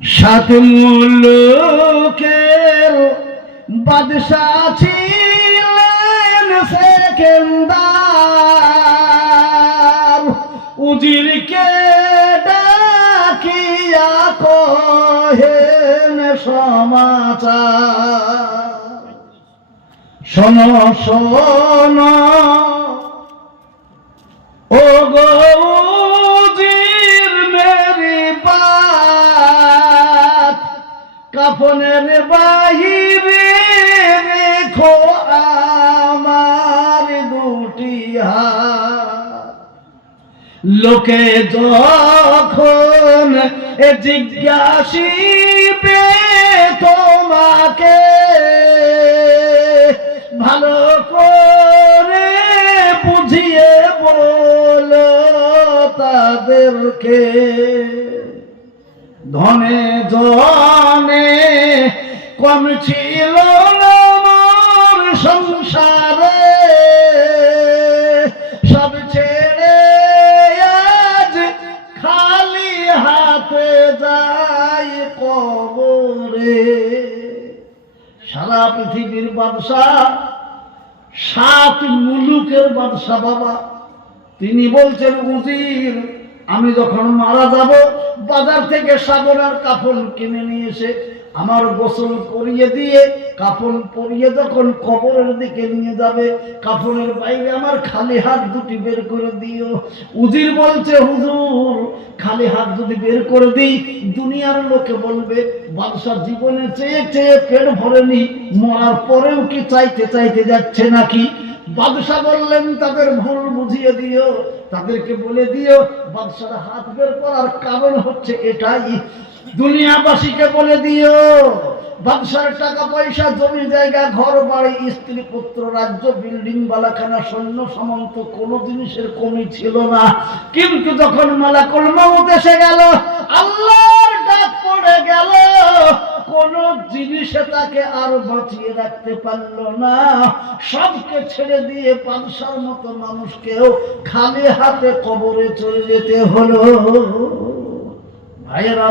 সাত মুলুকের বাদশা ছিলেন সেকেন্দার। উজিরকে ডাকিয়া কহেন সমাচার। শোন। কাফনের বাহিরে রেখো আমার দুটি লোকে যখন জিজ্ঞাসিবে তোমাকে, ভালো করে বুঝিয়ে বলো তাদেরকে। ধনে জনে কম ছিল সংসারে। সব ছেড়ে আজ খালি হাতে যাই কবরে। সারা পৃথিবীর বাদশাহ সাত মুলুকের বাদশাহ বাবা। তিনি বলছেন উজির আমি যখন মারা যাব, বাজার থেকে সাগরের কাপড় কিনে নিয়ে এসে আমার গোসল করিয়ে দিয়ে কাপড় পরিয়ে যখন কবরের দিকে নিয়ে যাবে কাপড়ের বাইরে আমার খালি হাত দুটি বের করে দিও। উজির বলছে, হুজুর, খালি হাত যদি বের করে দিই, দুনিয়ার লোকে বলবে বাদশাহ জীবনে চেয়ে চেয়ে পেট ভরেনি, মরার পরেও কি চাইতে চাইতে যাচ্ছে নাকি? বাদশাহ বললেন, তাদের ভুল বুঝিয়ে দিও, তাদেরকে বলে দিও, বাদশার হাত বের করার কারণ হচ্ছে এটাই। দুনিয়াবাসীকে বলে দিও, বাদশার টাকা পয়সা, জমি জায়গা, ঘর, বাড়ি, স্ত্রী, পুত্র, রাজ্য, বিল্ডিং, বালাখানা, সৈন্য, সামন্ত, কোন জিনিসের কমি ছিল না। কিন্তু যখন মালাকুল মাউত এসে গেল, আল্লাহর ডাক পড়ে গেল। জিনিসে তাকে আর বাঁচিয়ে রাখতে পারল না। সবকে ছেড়ে দিয়ে পালসার মতো মানুষকেও খালি হাতে কবরে চলে যেতে হলো। ভাইয়েরা